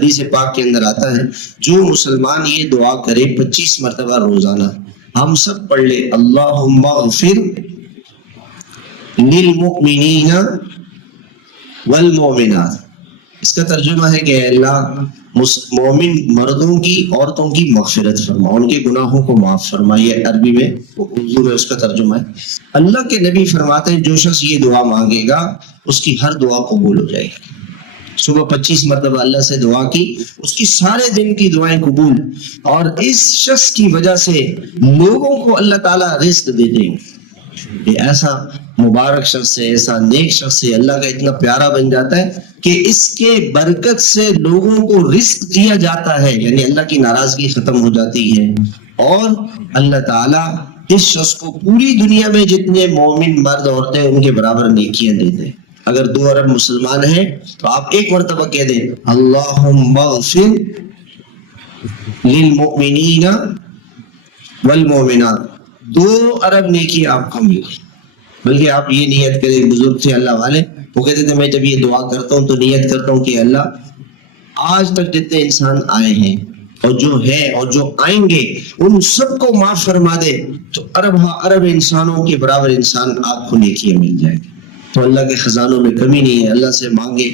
حدیث پاک کے اندر آتا ہے جو مسلمان یہ دعا کرے 25 مرتبہ روزانہ، ہم سب پڑھ لے اللہم اغفر للمؤمنین والمؤمنات، اس کا ترجمہ ہے کہ اے اللہ مومن مردوں کی عورتوں کی مغفرت فرما، ان کے گناہوں کو معاف فرما۔ یہ عربی میں اردو میں اس کا ترجمہ ہے۔ اللہ کے نبی فرماتے ہیں جو شخص یہ دعا مانگے گا اس کی ہر دعا قبول ہو جائے گی۔ صبح 25 مرتبہ اللہ سے دعا کی، اس کی سارے دن کی دعائیں قبول، اور اس شخص کی وجہ سے لوگوں کو اللہ تعالیٰ رزق دے دیں گے۔ یہ ایسا مبارک شخص ہے، ایسا نیک شخص ہے، اللہ کا اتنا پیارا بن جاتا ہے کہ اس کے برکت سے لوگوں کو رزق دیا جاتا ہے، یعنی اللہ کی ناراضگی ختم ہو جاتی ہے، اور اللہ تعالیٰ اس شخص کو پوری دنیا میں جتنے مومن مرد عورتیں ان کے برابر نیکیاں دیتے ہیں۔ اگر 2 ارب مسلمان ہیں تو آپ ایک مرتبہ کہہ دیں اللہم اغفر للمؤمنین والمؤمنات، 2 ارب نیکی آپ کو مل گئی۔ بلکہ آپ یہ نیت کریں، بزرگ تھے اللہ والے، وہ کہتے تھے میں جب یہ دعا کرتا ہوں تو نیت کرتا ہوں کہ اللہ آج تک جتنے انسان آئے ہیں اور جو ہے اور جو آئیں گے ان سب کو معاف فرما دے، تو ارب ہاں ارب انسانوں کے برابر انسان آپ کو نیکیاں مل جائیں گے۔ تو اللہ کے خزانوں میں کمی نہیں ہے، اللہ سے مانگے